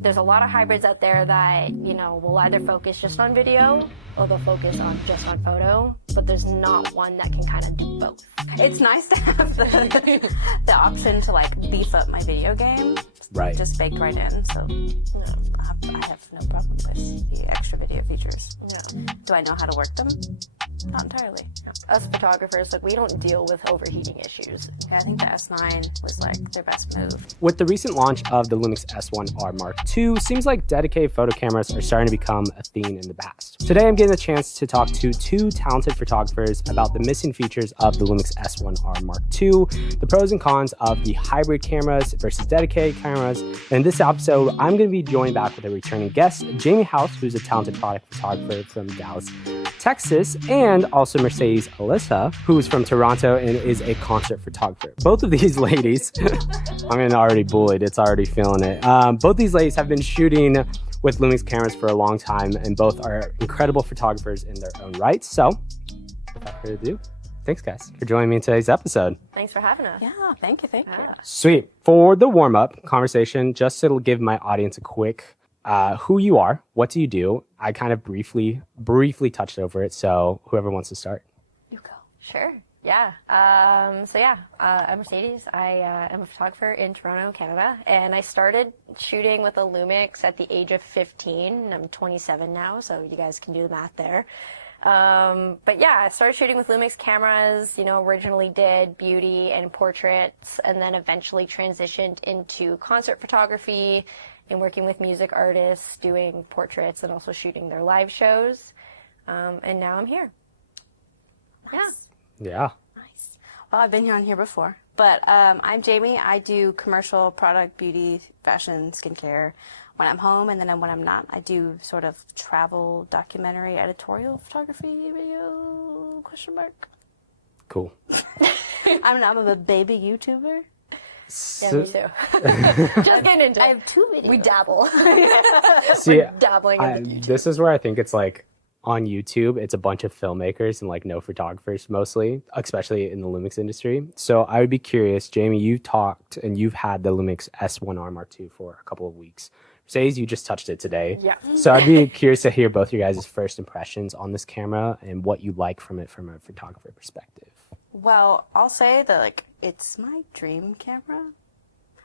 There's a lot of hybrids out there that, will either focus just on video or they'll focus on just on photo, but there's not one that can kind of do both. It's nice to have the option to like beef up my video game. Right. Just baked right in, so I have no problem with the extra video features. Yeah. Do I know how to work them? Not entirely. Us photographers, we don't deal with overheating issues. Yeah, I think the S9 was like their best move. With the recent launch of the Lumix S1Rii Mark II, seems like dedicated photo cameras are starting to become a thing in the past. Today I'm getting the chance to talk to two talented photographers about the missing features of the Lumix S1Rii Mark II, the pros and cons of the hybrid cameras versus dedicated cameras. And in this episode, I'm going to be joined back with a returning guest, Jamie House, who's a talented product photographer from Dallas, Texas, and also Mercedes Alyssa, who is from Toronto and is a concert photographer. Both of these ladies, I'm already bullied, it's already feeling it. Both these ladies have been shooting with Lumix cameras for a long time, and both are incredible photographers in their own right. So, without further ado, thanks guys for joining me in today's episode. Thanks for having us. Yeah, thank you. Sweet. For the warm-up conversation, just to give my audience a quick who you are, what do you do? I kind of briefly touched over it, so whoever wants to start. You go. Sure. Yeah. I'm Mercedes. I am a photographer in Toronto, Canada, and I started shooting with a Lumix at the age of 15. I'm 27 now, so you guys can do the math there. But yeah, I started shooting with Lumix cameras, originally did beauty and portraits, and then eventually transitioned into concert photography and working with music artists, doing portraits and also shooting their live shows. And now I'm here. Nice. Yeah. Nice. Well, I've been on here before, but I'm Jamie. I do commercial product, beauty, fashion, skincare when I'm home, and then when I'm not, I do sort of travel, documentary, editorial photography, video, ? Cool. I'm a baby YouTuber. Yeah, me too. Just getting into it. I have 2 videos. We dabble. See, We're dabbling in the YouTube. this is where I think it's like on YouTube, it's a bunch of filmmakers and like no photographers mostly, especially in the Lumix industry. So I would be curious, Jamie, you talked and you've had the Lumix S1Rii Mark II for a couple of weeks. Mercedes, you just touched it today. Yeah. So I'd be curious to hear both your guys' first impressions on this camera and what you like from it from a photographer perspective. Well, I'll say that it's my dream camera.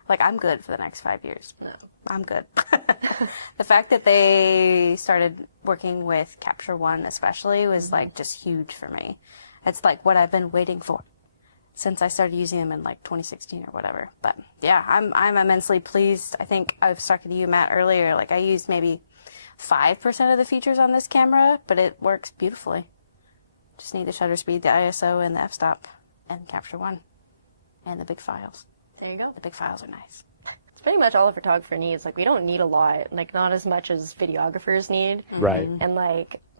I'm good for the next 5 years. No. I'm good. The fact that they started working with Capture One especially was just huge for me. It's what I've been waiting for since I started using them in 2016 or whatever. But yeah, I'm immensely pleased. I think I was talking to you, Matt, earlier. I used maybe 5% of the features on this camera, but it works beautifully. Just need the shutter speed, the ISO, and the f-stop, and Capture One, and the big files. There you go. The big files are nice. It's pretty much all a photographer needs. We don't need a lot. Not as much as videographers need. Right. And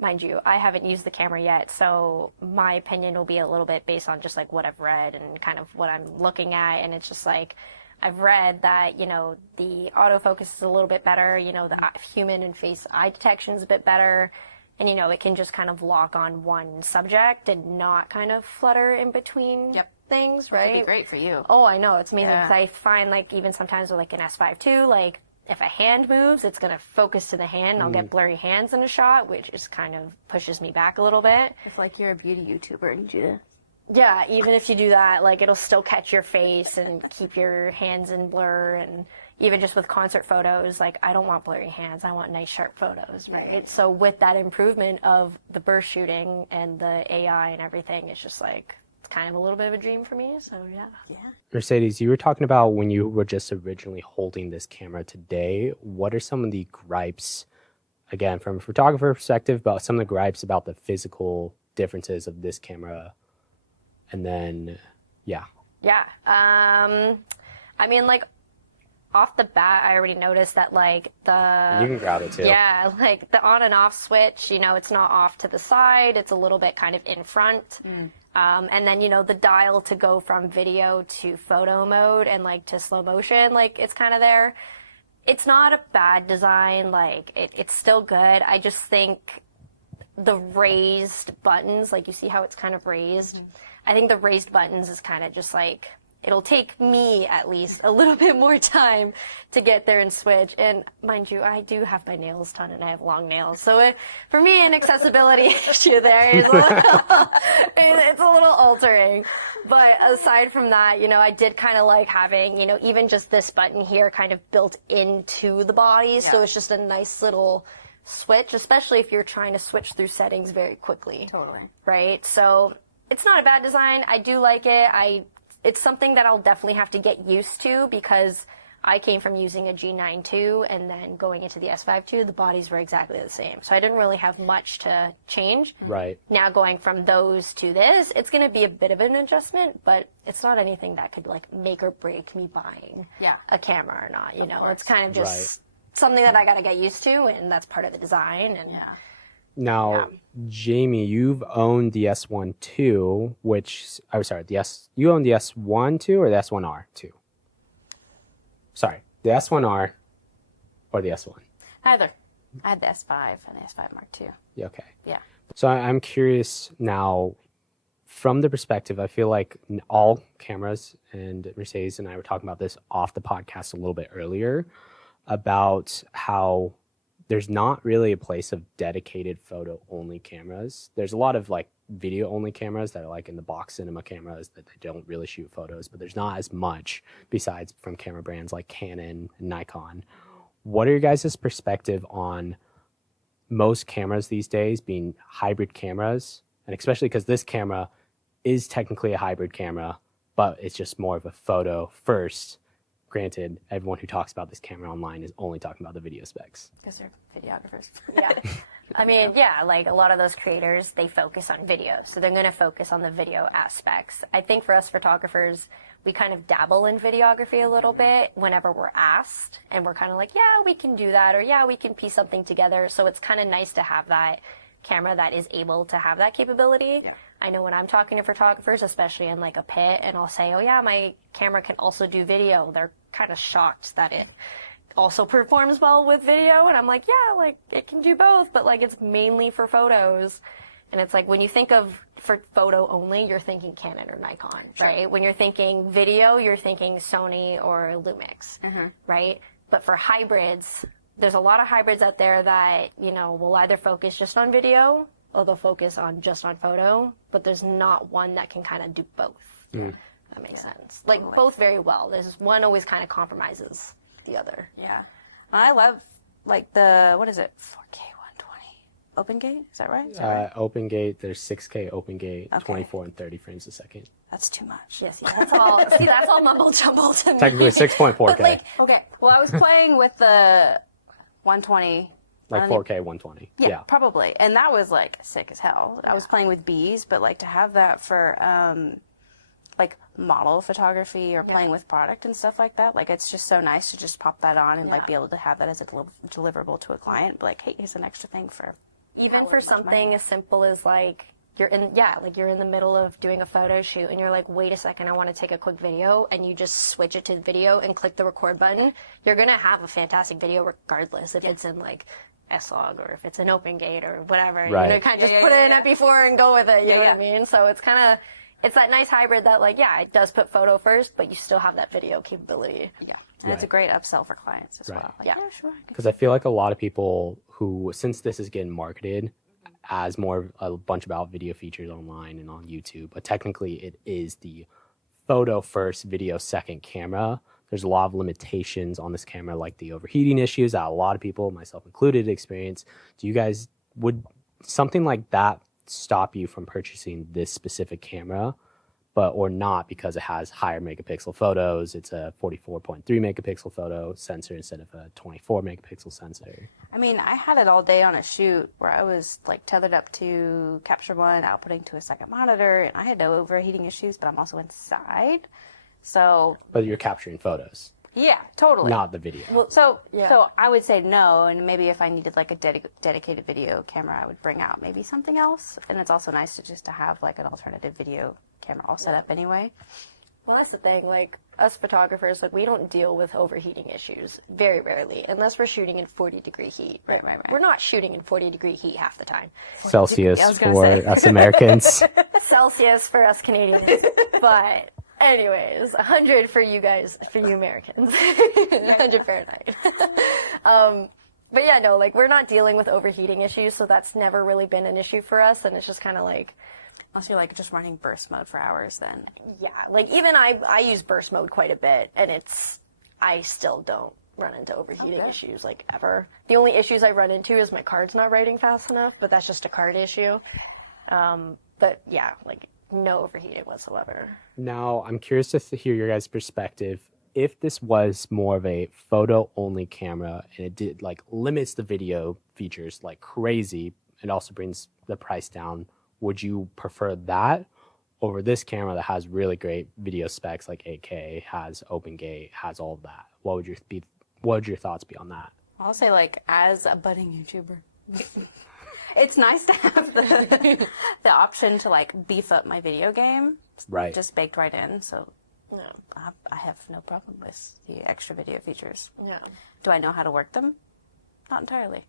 mind you, I haven't used the camera yet, so my opinion will be a little bit based on just what I've read and kind of what I'm looking at. And it's just I've read that, the autofocus is a little bit better, the human and face eye detection is a bit better. And, it can just kind of lock on one subject and not kind of flutter in between things, right? That'd be great for you. Oh, I know. It's amazing. Yeah. 'Cause I find, even sometimes with, an S5 II, if a hand moves, it's going to focus to the hand. And I'll get blurry hands in a shot, which just kind of pushes me back a little bit. It's you're a beauty YouTuber and you Yeah, even if you do that, it'll still catch your face and keep your hands in blur. And even just with concert photos, I don't want blurry hands. I want nice, sharp photos, right? So with that improvement of the burst shooting and the AI and everything, it's just it's kind of a little bit of a dream for me. So yeah. Mercedes, you were talking about when you were just originally holding this camera today. What are some of the gripes, again, from a photographer perspective, about some of the gripes about the physical differences of this camera? And then, yeah. Yeah. Off the bat, I already noticed that, the... You can grab it, too. Yeah, the on and off switch, it's not off to the side. It's a little bit kind of in front. And then, the dial to go from video to photo mode and, to slow motion, it's kind of there. It's not a bad design. It's still good. I just think the raised buttons, you see how it's kind of raised? I think the raised buttons is kind of just, it'll take me at least a little bit more time to get there and switch. And mind you, I do have my nails done and I have long nails. So for me, an accessibility issue there is it's a little altering. But aside from that, you know, I did kind of like having, you know, even just this button here kind of built into the body. So it's just a nice little switch, especially if you're trying to switch through settings very quickly. Totally. Right? So it's not a bad design. I do like it. It's something that I'll definitely have to get used to because I came from using a G9 II and then going into the S5 II, the bodies were exactly the same. So I didn't really have much to change. Right. Now going from those to this, it's going to be a bit of an adjustment, but it's not anything that could like make or break me buying a camera or not. You know, it's kind of just something that I got to get used to, and that's part of the design. And Now, Jamie, you've owned the S1 II, which, I'm sorry, you own the S1 II or the S1R II? Sorry, the S1R or the S1? Either. I had the S5 and the S5 Mark II. Yeah, okay. Yeah. So I'm curious now, from the perspective, I feel like all cameras, and Mercedes and I were talking about this off the podcast a little bit earlier, about how there's not really a place of dedicated photo only cameras. There's a lot of like video only cameras that are like in the box cinema cameras that they don't really shoot photos, but there's not as much besides from camera brands like Canon and Nikon. What are your guys' perspective on most cameras these days being hybrid cameras? And especially because this camera is technically a hybrid camera, but it's just more of a photo first. Granted, everyone who talks about this camera online is only talking about the video specs. Because they're videographers. I mean, like a lot of those creators, they focus on video. So they're going to focus on the video aspects. I think for us photographers, we kind of dabble in videography a little bit whenever we're asked. And we're kind of like, yeah, we can do that. Or yeah, we can piece something together. So it's kind of nice to have that camera that is able to have that capability. I know when I'm talking to photographers, especially in like a pit, and I'll say, oh yeah, my camera can also do video. They're kind of shocked that it also performs well with video. And I'm like, yeah, like it can do both, but like it's mainly for photos. And it's like when you think of for photo only, you're thinking Canon or Nikon, right? When you're thinking video, you're thinking Sony or Lumix, right? But for hybrids, there's a lot of hybrids out there that, you know, will either focus just on video or they'll focus on just on photo, but there's not one that can kind of do both. That makes sense. Like both very well. There's one always kind of compromises the other. Yeah. I love like the, what is it? 4K 120. Open gate? Is that right? Open gate, there's 6K open gate, 24 and 30 frames a second. That's too much. Yes, that's all. See, that's all mumble jumble to me. Technically 6.4K. Like, Okay. Well, I was playing with the 120. Like 4K 120. Yeah, probably. And that was like sick as hell. I was playing with bees, but like to have that for like model photography or playing with product and stuff like that, like it's just so nice to just pop that on and like be able to have that as a deliverable to a client. But like, hey, here's an extra thing for even for something as simple as like you're in the middle of doing a photo shoot and you're like, wait a second, I want to take a quick video, and you just switch it to video and click the record button. You're gonna have a fantastic video regardless if it's in like S-Log or if it's an open gate or whatever. Right. You know, kind of just put it in MP4 and go with it. You know what I mean? So it's kind of, it's that nice hybrid that like, yeah, it does put photo first, but you still have that video capability. Yeah. And it's a great upsell for clients as well. Like, Yeah. Sure. Because I feel like a lot of people who, since this is getting marketed as more a bunch about video features online and on YouTube, but technically it is the photo first, video second camera. There's a lot of limitations on this camera, like the overheating issues that a lot of people, myself included, experience. Do you guys, would something like that stop you from purchasing this specific camera, or not, because it has higher megapixel photos? It's a 44.3 megapixel photo sensor instead of a 24 megapixel sensor. I mean, I had it all day on a shoot where I was like tethered up to Capture One, outputting to a second monitor, and I had no overheating issues, but I'm also inside. So, But you're capturing photos, yeah, totally. not the video. Well, so I would say no, and maybe if I needed like a dedicated video camera, I would bring out maybe something else. And it's also nice to have like an alternative video camera all set up anyway. Well, that's the thing. Like us photographers, like we don't deal with overheating issues very rarely, unless we're shooting in 40-degree heat. Right. We're not shooting in 40-degree heat half the time. Celsius I was gonna for say. us Americans. Celsius for us Canadians, but Anyways, 100 for you guys, for you Americans. 100 Fahrenheit. But yeah, no, like we're not dealing with overheating issues, so that's never really been an issue for us, and it's just kind of like, Unless you're like just running burst mode for hours, then. yeah, like even I use burst mode quite a bit, and I still don't run into overheating issues like ever. The only issues I run into is my card's not writing fast enough, but that's just a card issue. But yeah, like no overheating whatsoever. Now, I'm curious to hear your guys' perspective. If this was more of a photo-only camera and it did like limits the video features like crazy, it also brings the price down. Would you prefer that over this camera that has really great video specs like 8K, has open gate, has all of that? What would your thoughts be on that? I'll say, like, as a budding YouTuber, it's nice to have the option to like beef up my video game, Right. just baked right in. So Yeah. I have no problem with the extra video features. Yeah. Do I know how to work them? Not entirely.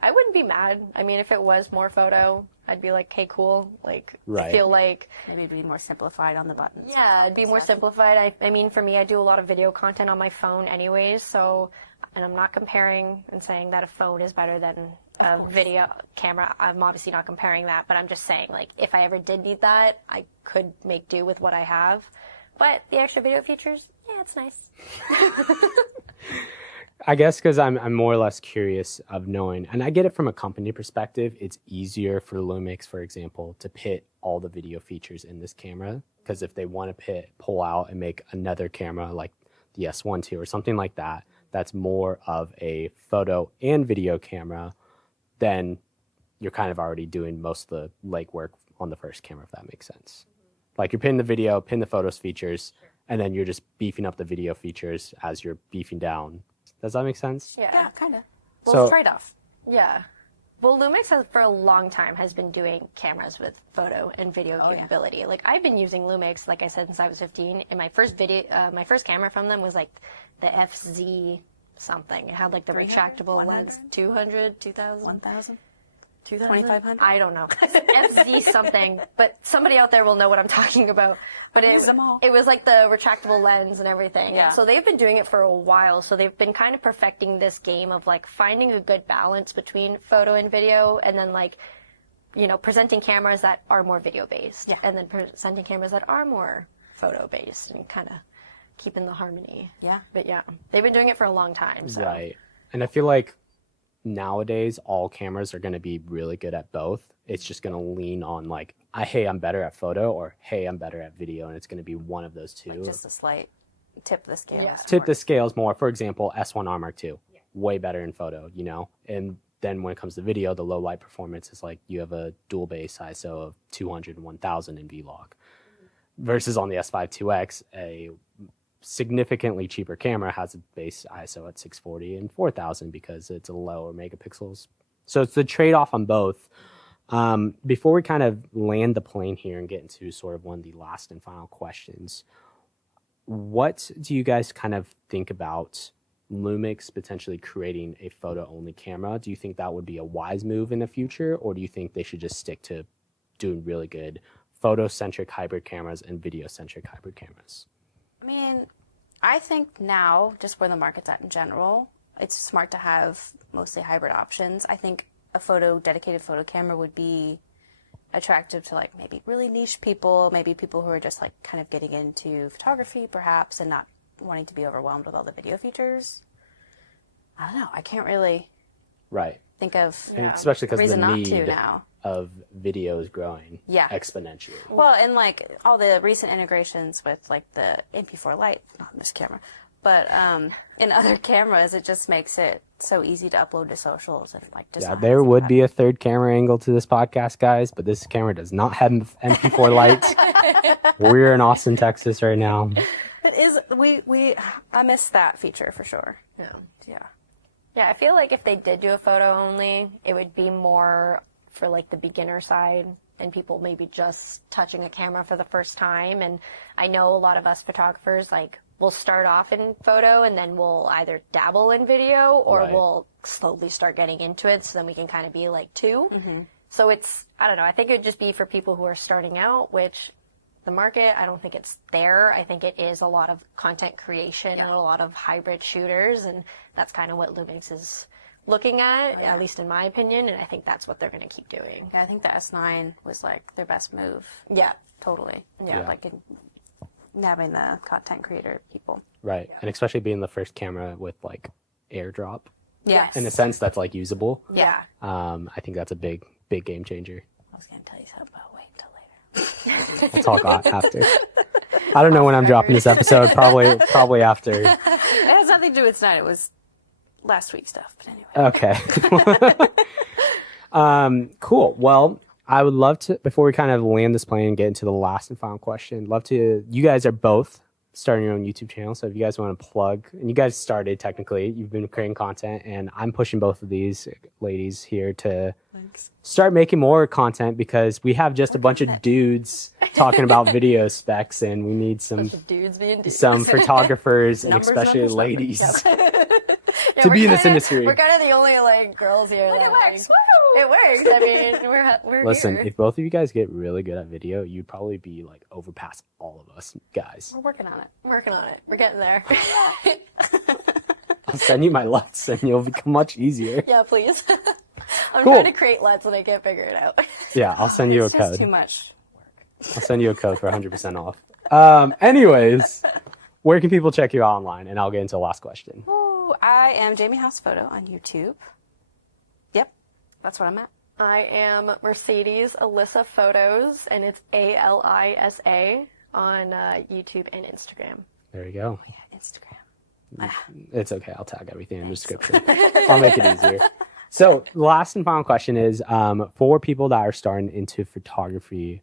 I wouldn't be mad. I mean, if it was more photo, I'd be like, hey, cool. Like, I Right. feel like, Maybe it'd be more simplified on the buttons. yeah, it'd be more simplified. I mean, for me, I do a lot of video content on my phone anyways, so, and I'm not comparing and saying that a phone is better than a video camera. I'm obviously not comparing that, but I'm just saying, like, if I ever did need that, I could make do with what I have. But the extra video features, yeah, it's nice. I guess because I'm more or less curious of knowing, and I get it from a company perspective, it's easier for Lumix, for example, to pit all the video features in this camera. Because if they want to pull out and make another camera like the S1Rii or something like that, that's more of a photo and video camera, then you're kind of already doing most of the legwork on the first camera, if that makes sense. Like you're pinning the video, pin the photos features, and then you're just beefing up the video features as you're beefing down. Does that make sense? Yeah, kind of. So- Well, trade-off. Yeah. Well, Lumix has, for a long time, has been doing cameras with photo and video capability. Like, I've been using Lumix, like I said, since I was 15. And my first my first camera from them was like the FZ something. It had like the 300? retractable 100? lens, 200, 2000, 1,000? 2500. I don't know. FZ something, but somebody out there will know what I'm talking about. But Use them all. it was like the retractable lens and everything. Yeah. And so they've been doing it for a while. So they've been kind of perfecting this game of like finding a good balance between photo and video, and then like, you know, presenting cameras that are more video based, and then presenting cameras that are more photo based, and kind of keeping the harmony. Yeah. But yeah, they've been doing it for a long time. So. Right. And I feel like nowadays all cameras are going to be really good at both. It's just going to lean on like, hey, I'm better at photo, or hey, I'm better at video, and it's going to be one of those two. Like just a slight tip of the scale. Yeah. Tip the scales more. For example, S1Rii Mark II, way better in photo, you know? And then when it comes to video, the low light performance is like you have a dual base ISO of 200 and 1000 in vlog. Versus on the S5 IIX, a significantly cheaper camera has a base ISO at 640 and 4000 because it's a lower megapixels. So it's the trade-off on both. Before we kind of land the plane here and get into sort of one of the last and final questions, what do you guys kind of think about Lumix potentially creating a photo-only camera? Do you think that would be a wise move in the future, or do you think they should just stick to doing really good photo-centric hybrid cameras and video-centric hybrid cameras? I mean, I think now, just where the market's at in general, it's smart to have mostly hybrid options. I think a dedicated photo camera would be attractive to like maybe really niche people, maybe people who are just like kind of getting into photography perhaps and not wanting to be overwhelmed with all the video features. I don't know. I can't really Right. think of And especially a because the reason not need to now. of video is growing Yeah. exponentially. Well, and like all the recent integrations with like the MP4 Lite, not in this camera, but in other cameras, it just makes it so easy to upload to socials and like Yeah, designs there and would that. be a third camera angle to this podcast, guys, but this camera does not have MP4 lights. We're in Austin, Texas right now. It is I miss that feature for sure. Yeah. Yeah. Yeah, I feel like if they did do a photo only, it would be more for like the beginner side and people maybe just touching a camera for the first time. And I know a lot of us photographers like we'll start off in photo and then we'll either dabble in video or Right. we'll slowly start getting into it, so then we can kind of be like two. So it's, I don't know, I think it would just be for people who are starting out, which the market. I don't think it's there. I think it is a lot of content creation and a lot of hybrid shooters, and that's kind of what Lumix is looking at least in my opinion, and I think that's what they're going to keep doing. Yeah, I think the S9 was like their best move. Yeah. Totally. Yeah. Like nabbing the content creator people. Right. And especially being the first camera with like airdrop. Yes. In a sense that's like usable. Yeah. I think that's a big game changer. I was going to tell you something, but wait until later. We'll talk after. I don't know when I'm dropping this episode. Probably after. It has nothing to do with tonight. It was last week's stuff, but anyway. Okay. Cool. Well, I would love to, before we kind of land this plane and get into the last and final question, you guys are both starting your own YouTube channel. So if you guys want to plug, and you guys started technically, you've been creating content, and I'm pushing both of these ladies here to start making more content because we have just a bunch of dudes talking about video specs, and we need some Dudes being dudes. some photographers and Numbers, especially numbers, ladies Yeah, to we're be in this kinda- industry. We're kind of the only like girls here. That, it works. Like, it works. I mean, we're Listen, here. if both of you guys get really good at video, you'd probably be like overpass all of us guys. We're working on it. I'm working on it. We're getting there. I'll send you my LUTs and you'll become much easier. Yeah, please. I'm Cool. trying to create LEDs and I can't figure it out. Yeah, I'll send you a It's just code. too much. I'll send you a code for 100% off. Anyways, where can people check you out online? And I'll get into the last question. Ooh, I am Jamie House Photo on YouTube. Yep, that's what I'm at. I am Mercedes Alyssa Photos, and it's ALISA on YouTube and Instagram. There you go. Yeah, Instagram. It's okay. I'll tag everything in the description. I'll make it easier. So last and final question is, for people that are starting into photography,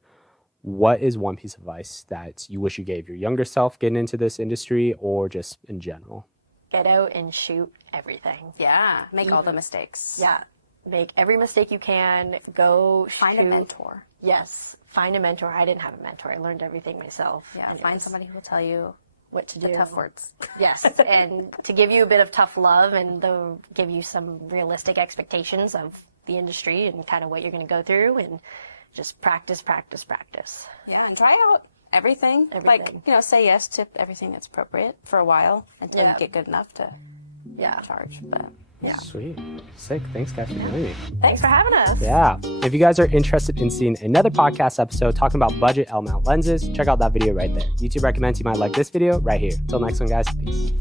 what is one piece of advice that you wish you gave your younger self getting into this industry or just in general? Get out and shoot everything. Yeah, make all the mistakes. Yeah. Make every mistake you can. Go Find a shoot. mentor. Yes. Find a mentor. I didn't have a mentor. I learned everything myself. Yeah, And it find was somebody who will tell you what to the do. tough words. Yes, and to give you a bit of tough love and give you some realistic expectations of the industry and kind of what you're going to go through, and just practice, practice, practice. Yeah, and try out everything. Like, Everything. say yes to everything that's appropriate for a while until you Yeah. get good enough to Yeah. charge. But Yeah. Sweet. Sick. Thanks, guys, for joining me. Thanks for having us. Yeah. If you guys are interested in seeing another podcast episode talking about budget L mount lenses, check out that video right there. YouTube recommends you might like this video right here. Until next one, guys. Peace.